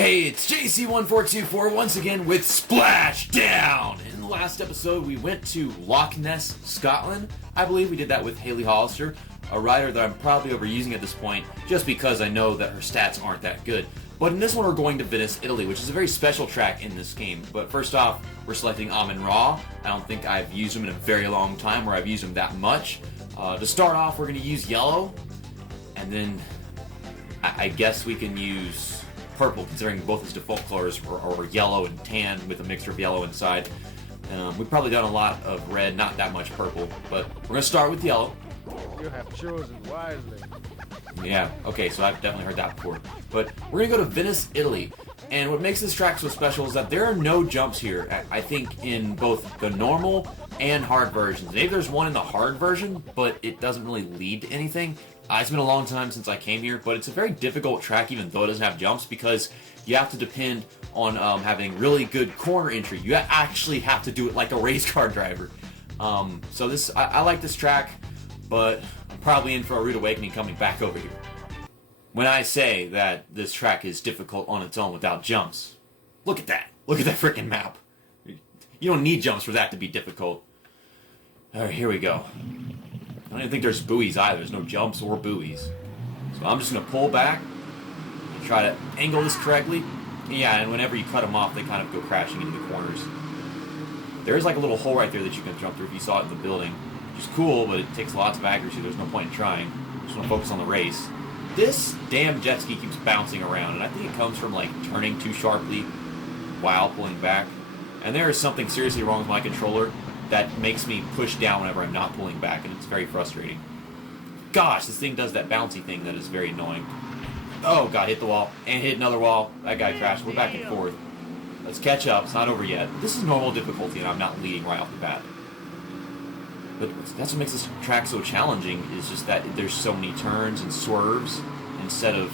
Hey, it's JC1424 once again with Splashdown! In the last episode, we went to Loch Ness, Scotland. I believe we did that with Haley Hollister, a rider that I'm probably overusing at this point, just because I know that her stats aren't that good. But in this one, we're going to Venice, Italy, which is a very special track in this game. But first off, we're selecting Amin Ra. I don't think I've used him in a very long time, where I've used him that much. To start off, we're going to use yellow, and then I guess we can use purple, considering both his default colors are yellow and tan with a mixture of yellow inside. We've probably done a lot of red, not that much purple, but we're going to start with yellow. You have chosen wisely. Yeah, okay, so I've definitely heard that before. But we're going to go to Venice, Italy. And what makes this track so special is that there are no jumps here, I think, in both the normal and hard versions. Maybe there's one in the hard version, but it doesn't really lead to anything. It's been a long time since I came here, but it's a very difficult track even though it doesn't have jumps, because you have to depend on having really good corner entry. You actually have to do it like a race car driver. So this, I like this track, but I'm probably in for a rude awakening coming back over here. When I say that this track is difficult on its own without jumps, look at that. Look at that freaking map. You don't need jumps for that to be difficult. Alright, here we go. I don't even think there's buoys either. There's no jumps or buoys. So I'm just going to pull back and try to angle this correctly. Yeah, and whenever you cut them off, they kind of go crashing into the corners. There is like a little hole right there that you can jump through if you saw it in the building, which is cool, but it takes lots of accuracy. There's no point in trying. Just want to focus on the race. This damn jet ski keeps bouncing around, and I think it comes from like turning too sharply while pulling back. And there is something seriously wrong with my controller that makes me push down whenever I'm not pulling back, and it's very frustrating. Gosh, this thing does that bouncy thing that is very annoying. Oh god, hit the wall, and hit another wall. That guy crashed. We're back and forth. Let's catch up. It's not over yet. This is normal difficulty, and I'm not leading right off the bat. But that's what makes this track so challenging, is just that there's so many turns and swerves. Instead of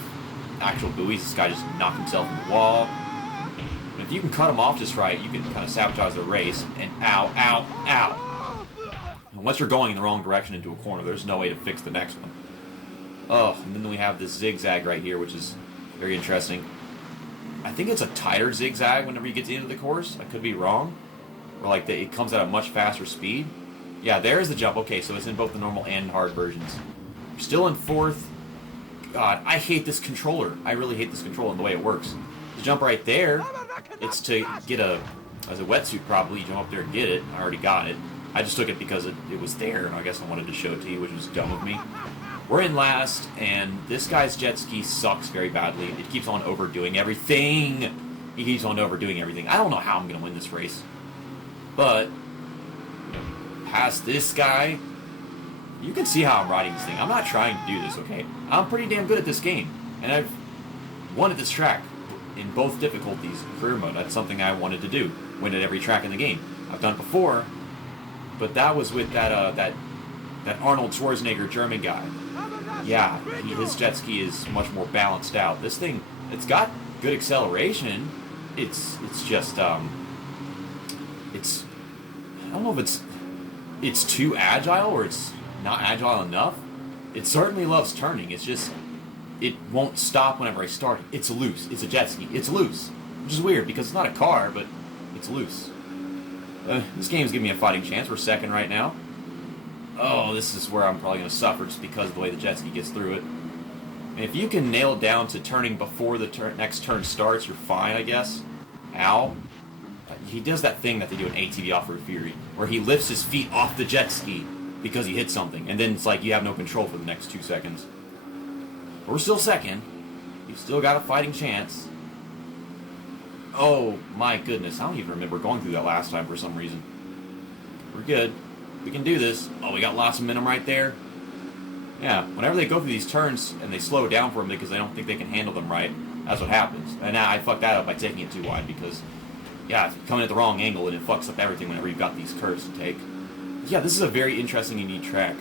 actual buoys, this guy just knocked himself in the wall. And if you can cut him off just right, you can kind of sabotage the race. And ow, ow, ow. And once you're going in the wrong direction into a corner, there's no way to fix the next one. Oh, and then we have this zigzag right here, which is very interesting. I think it's a tighter zigzag whenever you get to the end of the course. I could be wrong. Or like it comes at a much faster speed. Yeah, there's the jump. Okay, so it's in both the normal and hard versions. We're still in fourth. God, I hate this controller. I really hate this controller and the way it works. The jump right there, it's to get as a wetsuit probably. You jump up there and get it. I already got it. I just took it because it was there, and I guess I wanted to show it to you, which was dumb of me. We're in last, and this guy's jet ski sucks very badly. It keeps on overdoing everything. He keeps on overdoing everything. I don't know how I'm going to win this race. But past this guy, you can see how I'm riding this thing. I'm not trying to do this, okay? I'm pretty damn good at this game, and I've won at this track in both difficulties. Career mode, that's something I wanted to do. Win at every track in the game. I've done it before, but that was with that Arnold Schwarzenegger German guy. Yeah, his jet ski is much more balanced out. This thing, it's got good acceleration. It's just I don't know if it's too agile or it's not agile enough. It certainly loves turning. It's just it won't stop whenever I start it. It's loose. It's a jet ski. It's loose, which is weird because it's not a car, but it's loose. This game's giving me a fighting chance. We're second right now. Oh, this is where I'm probably going to suffer just because of the way the jet ski gets through it. And if you can nail it down to turning before the next turn starts, you're fine, I guess. Ow. He does that thing that they do in ATV Off-Road Fury, where he lifts his feet off the jet ski because he hit something, and then it's like you have no control for the next 2 seconds. But we're still second. You've still got a fighting chance. Oh, my goodness. I don't even remember going through that last time for some reason. We're good. We can do this. Oh, we got lots of momentum right there. Yeah, whenever they go through these turns and they slow down for them because they don't think they can handle them right, that's what happens. And now I fucked that up by taking it too wide because, yeah, coming at the wrong angle and it fucks up everything whenever you've got these curves to take. Yeah, this is a very interesting and neat track.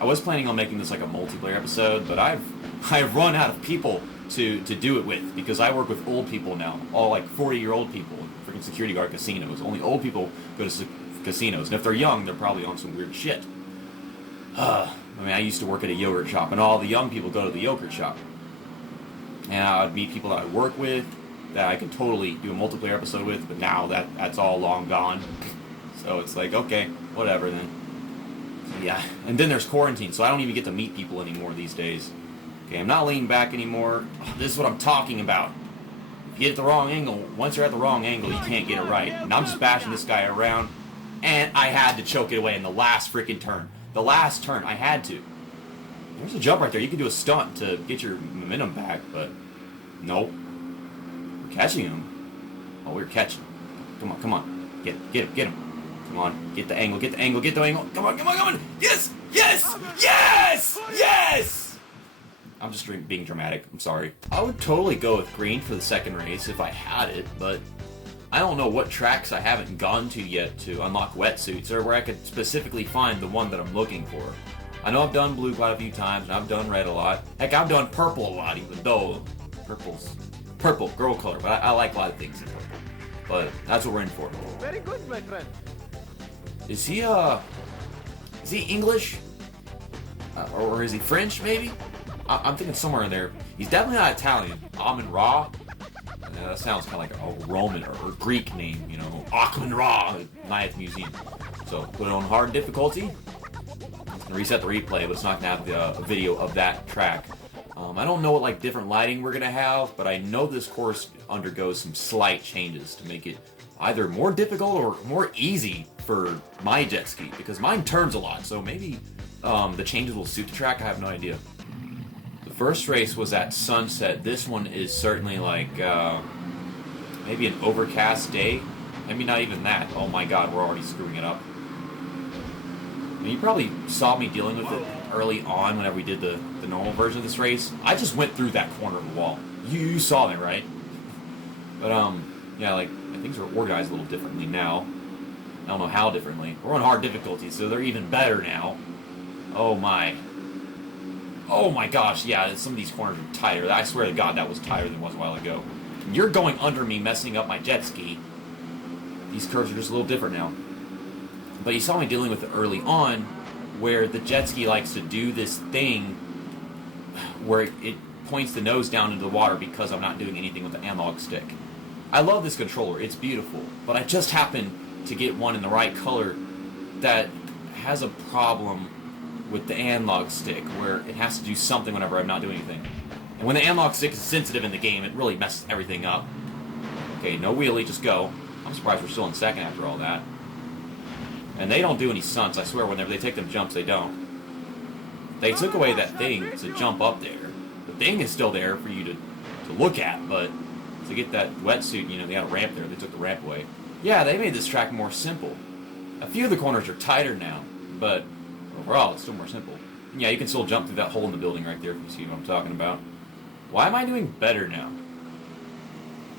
I was planning on making this like a multiplayer episode, but I've run out of people to do it with because I work with old people now, all like 40-year-old people, freaking security guard casinos. Only old people go to casinos, and if they're young, they're probably on some weird shit. I mean, I used to work at a yogurt shop, and all the young people go to the yogurt shop. And I would meet people that I work with, that I could totally do a multiplayer episode with, but now that's all long gone. So it's like, okay, whatever then. So yeah, and then there's quarantine, so I don't even get to meet people anymore these days. Okay, I'm not leaning back anymore. This is what I'm talking about. If you get it the wrong angle, once you're at the wrong angle, you can't get it right. And I'm just bashing this guy around, and I had to choke it away in the last freaking turn. The last turn, I had to. There's a jump right there. You can do a stunt to get your momentum back, but nope. We're catching him. Oh, we're catching him. Come on, come on. Get him. Come on, get the angle, get the angle, get the angle. Come on, come on, come on. Yes, yes, yes, yes! I'm just being dramatic. I'm sorry. I would totally go with green for the second race if I had it, but I don't know what tracks I haven't gone to yet to unlock wetsuits, or where I could specifically find the one that I'm looking for. I know I've done blue quite a few times, and I've done red a lot. Heck, I've done purple a lot, even though purple, girl color, but I like a lot of things in purple. But that's what we're in for. Very good, my friend. Is he English? Or is he French, maybe? I'm thinking somewhere in there. He's definitely not Italian. Amun Ra? Yeah, that sounds kind of like a Roman or Greek name, you know. Amun Ra, Nyath Museum. So put it on hard difficulty. It's gonna reset the replay, but it's not gonna have a video of that track. I don't know what like different lighting we're gonna have, but I know this course undergoes some slight changes to make it either more difficult or more easy for my jet ski, because mine turns a lot, so maybe the changes will suit the track. I have no idea. The first race was at sunset. This one is certainly like maybe an overcast day. Maybe not even that. Oh my god, we're already screwing it up. I mean, you probably saw me dealing with it early on whenever we did the normal version of this race. I just went through that corner of the wall. You saw me, right? But yeah, like things are organized a little differently now. I don't know how differently. We're on hard difficulty, so they're even better now. Oh my. Oh my gosh, yeah, some of these corners are tighter. I swear to God, that was tighter than it was a while ago. You're going under me, messing up my jet ski. These curves are just a little different now. But you saw me dealing with it early on, where the jet ski likes to do this thing where it points the nose down into the water because I'm not doing anything with the analog stick. I love this controller, it's beautiful, but I just happen to get one in the right color that has a problem with the analog stick, where it has to do something whenever I'm not doing anything. And when the analog stick is sensitive in the game, it really messes everything up. Okay, no wheelie, just go. I'm surprised we're still in second after all that. And they don't do any stunts, I swear, whenever they take them jumps, they don't. They took away that thing to jump up there. The thing is still there for you to look at, but to get that wetsuit, you know, they got a ramp there, they took the ramp away. Yeah, they made this track more simple. A few of the corners are tighter now, but overall, it's still more simple. And yeah, you can still jump through that hole in the building right there if you see what I'm talking about. Why am I doing better now?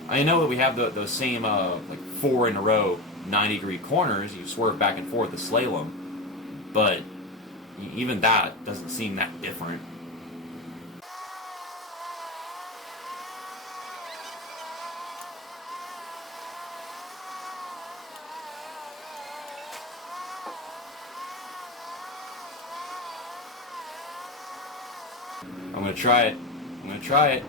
I know that we have those same, like 4 in a row 90-degree corners, you swerve back and forth the slalom, but even that doesn't seem that different. I'm gonna try it.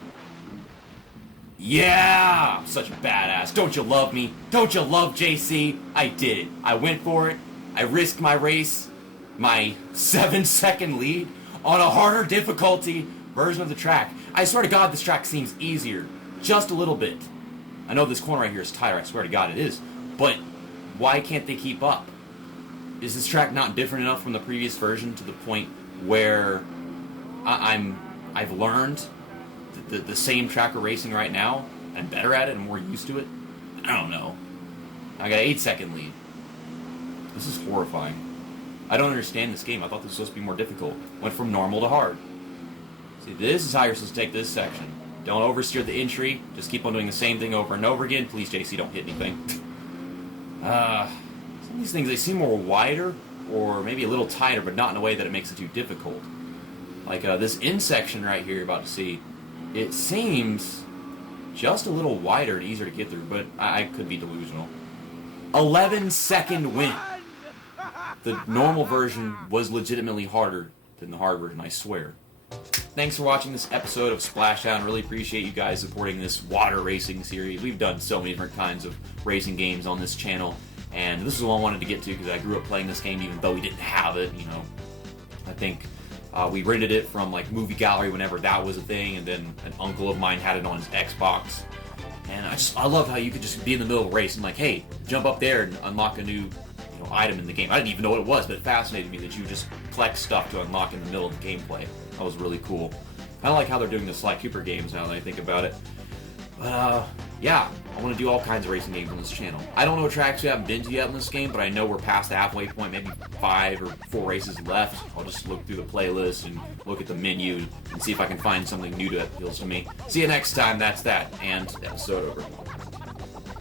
Yeah! I'm such a badass. Don't you love me? Don't you love JC? I did it. I went for it. I risked my race, my 7-second lead on a harder difficulty version of the track. I swear to God, this track seems easier. Just a little bit. I know this corner right here is tighter. I swear to God it is. But why can't they keep up? Is this track not different enough from the previous version to the point where I've learned the same track we're racing right now? I'm better at it and more used to it? I don't know. I got an 8-second lead. This is horrifying. I don't understand this game. I thought this was supposed to be more difficult. Went from normal to hard. See, this is how you're supposed to take this section. Don't oversteer the entry. Just keep on doing the same thing over and over again. Please, JC, don't hit anything. Some of these things, they seem more wider or maybe a little tighter, but not in a way that it makes it too difficult. Like this end section right here you're about to see, it seems just a little wider and easier to get through, but I could be delusional. 11-second win. The normal version was legitimately harder than the hard version, I swear. thanks for watching this episode of Splashdown. Really appreciate you guys supporting this water racing series. We've done so many different kinds of racing games on this channel, and this is the one I wanted to get to because I grew up playing this game even though we didn't have it, you know. I think we rented it from like Movie Gallery whenever that was a thing, and then an uncle of mine had it on his Xbox. And I love how you could just be in the middle of a race and like, hey, jump up there and unlock a new item in the game. I didn't even know what it was, but it fascinated me that you just collect stuff to unlock in the middle of the gameplay. That was really cool. I like how they're doing the Sly Cooper games now that I think about it. But yeah, I want to do all kinds of racing games on this channel. I don't know what tracks we haven't been to yet in this game, but I know we're past the halfway point, maybe 5 or 4 races left. I'll just look through the playlist and look at the menu and see if I can find something new that appeals to me. See you next time, that's that, and episode over.